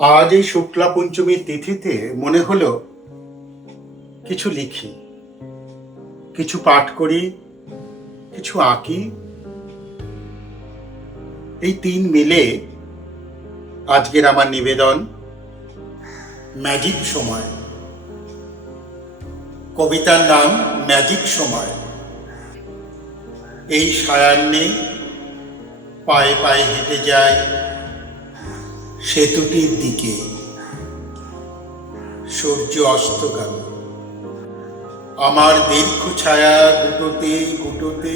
আজ এই শুক্লা পঞ্চমীর তিথিতে মনে হলো কিছু লিখি, কিছু পাঠ করি, কিছু আঁকি। এই তিন মিলে আজকের আমার নিবেদন ম্যাজিক সময়। কবিতার নাম ম্যাজিক সময়। এই সায়াহ্নে পায়ে পায়ে হেঁটে যায় সেতুটির দিকে। সূর্য অস্ত গেল, আমার দীর্ঘ ছায়া গুটোতে গুটোতে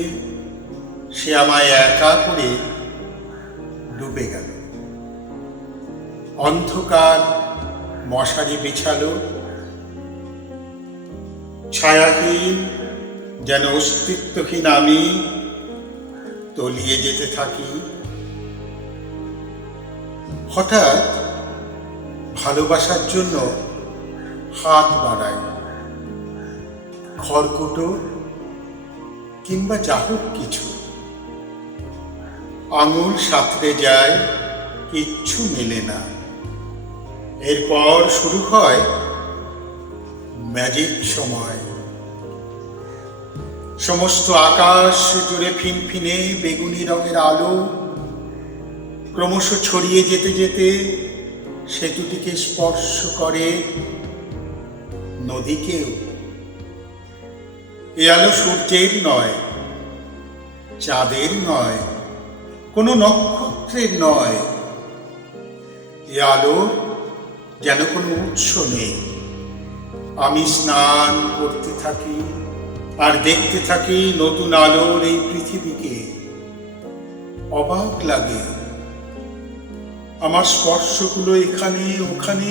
সে আমায় একা করে ডুবে গেল। অন্ধকার মশারি বিছালো, ছায়াহীন যেন অস্তিত্বহীন আমি তলিয়ে যেতে থাকি। হঠাৎ ভালোবাসার জন্য হাত বাড়াই, খড়কুটো কিংবা যা হোক কিছু। আঙুল সাঁতরে যায়, কিচ্ছু মেলে না। এরপর শুরু হয় ম্যাজিক সময়। সমস্ত আকাশ জুড়ে ফিনফিনে বেগুনি রঙের আলো ক্রমশ ছড়িয়ে যেতে যেতে সেতুটিকে স্পর্শ করে নদীকেও। এ আলো সূর্যের নয়, চাঁদের নয়, কোনো নক্ষত্রের নয়। এ আলো যেন কোনো উৎস নেই। আমি স্নান করতে থাকি আর দেখতে থাকি নতুন আলোর এই পৃথিবীকে। অবাক লাগে, আমার স্পর্শগুলো এখানে ওখানে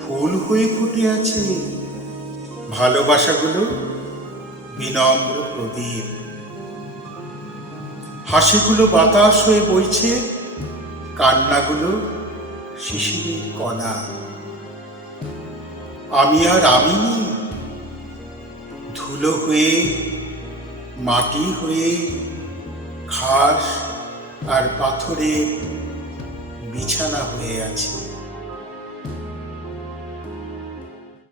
ফুল হয়ে ফুটে আছে। ভালোবাসাগুলো বিনম্র প্রদীপ, হাসিগুলো বাতাস হয়ে বইছে, কান্নাগুলো শিশিরের কণা। আমি আর আমি নেই, ধুলো হয়ে, মাটি হয়ে, ঘাস আর পাথরে বিছানা হয়ে আছে।